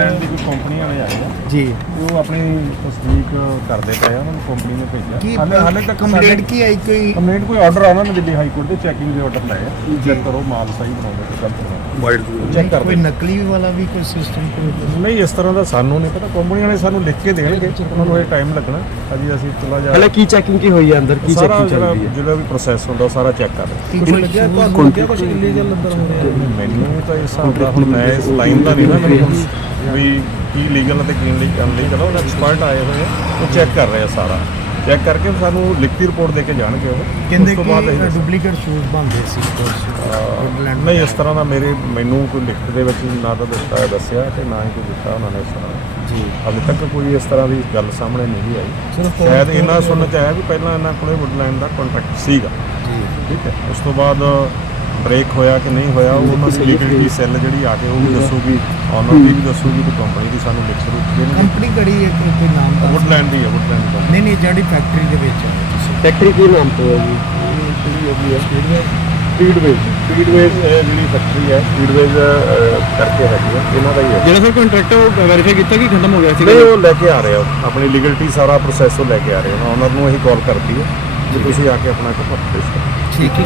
Woodland ਦੀ ਕੋਈ company ਵਾਲੇ ਆਏ ਆ। ਜੀ। ਉਹ ਆਪਣੀ ਤਸਦੀਕ ਕਰਦੇ ਪਏ ਆ ਉਹਨਾਂ ਨੂੰ ਕੰਪਨੀ ਨੇ ਭੇਜਿਆ। ਕੀ ਹਾਲੇ ਹਾਲੇ ਤੱਕ ਕੰਪਲੇਂਟ ਕੀ ਆਈ ਕੋਈ? ਕੰਪਲੇਂਟ ਕੋਈ ਆਰਡਰ ਆ ਉਹਨਾਂ ਨੇ ਦਿੱਲੀ ਹਾਈ ਕੋਰਟ ਦੇ ਚੈਕਿੰਗ ਦੇ ਆਰਡਰ ਲਏ ਆ। ਚੈੱਕ ਕਰੋ ਮਾਲ ਸਹੀ ਬਣਾਉਂਦੇ ਕਿ ਗਲਤ ਬਣਾਉਂਦੇ। ਵਾਈਟ ਚੈੱਕ ਕੋਈ ਕਰਦੇ ਨਕਲੀ ਵਾਲਾ ਵੀ ਕੋਈ ਸਿਸਟਮ ਕੋਈ ਨਹੀਂ? ਇਸ ਤਰ੍ਹਾਂ ਦਾ ਸਾਨੂੰ ਨਹੀਂ ਪਤਾ। ਕੰਪਨੀ ਵਾਲੇ ਸਾਨੂੰ ਲਿਖ ਕੇ ਦੇਣਗੇ। ਉਹਨਾਂ ਨੂੰ ਇਹ ਟਾਈਮ ਲੱਗਣਾ। ਅਜੇ ਅਸੀਂ ਥੋੜਾ ਜਿਹਾ ਹਲੇ ਕੀ ਚੈਕਿੰਗ ਕੀ ਹੋਈ ਹੈ ਅੰਦਰ? ਕੀ ਸਾਰਾ ਚੈਕਿੰਗ ਜਿਹੜਾ ਚੱਲਦੀ ਹੈ ਜਿਹੜਾ ਵੀ ਪ੍ਰੋਸੈਸ ਹੁੰਦਾ ਉਹ ਸਾਰਾ ਚੈੱਕ ਕਰ ਰਹੇ ਕੁਝ ਲੱਗਿਆ ਤੁਹਾਨੂੰ? ਲੱਗਿਆ ਕੁਝ ਇਲੀਗਲ ਅੰਦਰ ਹੋ ਰਿਹਾ ਮੈਨੂੰ ਤਾਂ ਇਸ ਹਿਸਾਬ ਦਾ ਹੁਣ ਮੈਂ ਇਸ ਲਾਈਨ ਦਾ ਨਹੀਂ ਨਾ ਮੈਨੂੰ ਵੀ ਕੀ ਲੀਗਲ ਅਤੇ ਕੀ ਨਹੀਂ ਕਰਨ ਲਈ ਚਲੋ ਉਹ ਐਕਸਪਰਟ ਆਏ ਹੋਏ ਆ ਉਹ ਚੈੱਕ ਕਰ ਰਹੇ ਆ ਸਾਰਾ। ਚੈੱਕ ਕਰਕੇ ਸਾਨੂੰ ਲਿਖਤੀ ਰਿਪੋਰਟ ਦੇ ਕੇ ਜਾਣਗੇ ਉਹ। ਕਹਿੰਦੇ ਕਿ ਡੁਪਲੀਕੇਟ ਸ਼ੂਜ਼ ਬਣਦੇ ਸੀ ਨਹੀਂ ਇਸ ਤਰ੍ਹਾਂ ਦਾ ਮੇਰੇ ਮੈਨੂੰ ਕੋਈ ਲਿਖਤ ਦੇ ਵਿੱਚ ਨਾ ਤਾਂ ਦਿੱਤਾ ਦੱਸਿਆ ਤੇ ਨਾ ਹੀ ਕੋਈ ਦਿੱਤਾ ਉਹਨਾਂ ਨੇ ਇਸ ਤਰ੍ਹਾਂ। ਜੀ। ਹਾਲੇ ਤੱਕ ਕੋਈ ਇਸ ਤਰ੍ਹਾਂ ਦੀ ਗੱਲ ਸਾਹਮਣੇ ਨਹੀਂ ਆਈ। ਸ਼ਾਇਦ ਇਹਨਾਂ ਸੁਣਨ ਚ ਆਇਆ ਵੀ ਪਹਿਲਾਂ ਇਹਨਾਂ ਕੋਲੇ ਵੁੱਡਲੈਂਡ ਦਾ ਕੰਟਰੈਕਟ ਸੀਗਾ। ਜੀ। ਠੀਕ ਹੈ ਉਸ ਤੋਂ ਬਾਅਦ ਬ੍ਰੇਕ ਹੋਇਆ ਕਿ ਨਹੀਂ ਹੋਇਆ ਉਹ ਉਹਨਾਂ ਦੀ ਲੀਗਲਿਟੀ ਸੈੱਲ ਜਿਹੜੀ ਆ ਕੇ ਉਹ ਵੀ ਦੱਸੂਗੀ ਆਨਰ ਦੀ ਵੀ ਦੱਸੂਗੀ ਤੇ ਕੰਪਨੀ ਦੀ ਸਾਨੂੰ ਲਿਖ ਕੇ ਦੇਣਗੇ। ਕੰਪਨੀ ਕਿਹੜੀ ਹੈ ਕੋਈ ਕੋਈ ਨਾਮ ਦਾ ਵੁੱਡਲੈਂਡ ਦੀ ਹੈ ਵੁੱਡਲੈਂਡ ਦੀ ਨਹੀਂ ਨਹੀਂ ਜਿਹੜੀ ਫੈਕਟਰੀ ਦੇ ਵਿੱਚ ਫੈਕਟਰੀ ਕੀ ਨਾਮ ਤੋਂ ਹੈ ਜੀ? ਕਿਹੜੀ ਹੈਗੀ ਹੈ ਸਪੀਡਵੇਜ਼ ਸਪੀਡਵੇਜ਼ ਜਿਹੜੀ ਫੈਕਟਰੀ ਹੈ ਸਪੀਡਵੇਜ਼ ਕਰਕੇ ਹੈਗੀ ਹੈ ਇਹਨਾਂ ਦਾ ਹੀ ਹੈ। ਜਿਹੜਾ ਸਰ ਕੰਟਰੈਕਟ ਉਹ ਵੈਰੀਫਾਈ ਕੀਤਾ ਕਿ ਖਤਮ ਹੋ ਗਿਆ ਨਹੀਂ ਉਹ ਲੈ ਕੇ ਆ ਰਹੇ ਆ। ਆਪਣੀ ਲੀਗਲਿਟੀ ਸਾਰਾ ਪ੍ਰੋਸੈਸ ਉਹ ਲੈ ਕੇ ਆ ਰਹੇ ਆ। ਆਨਰ ਨੂੰ ਇਹੀ ਕਾਲ ਕਰਦੀ ਹੈ ਕਿ ਤੁਸੀਂ ਆ ਕੇ ਆਪਣਾ ਇੱਕ ਪੇਸ਼ ਕਰੋ। ਠੀਕ ਹੈ।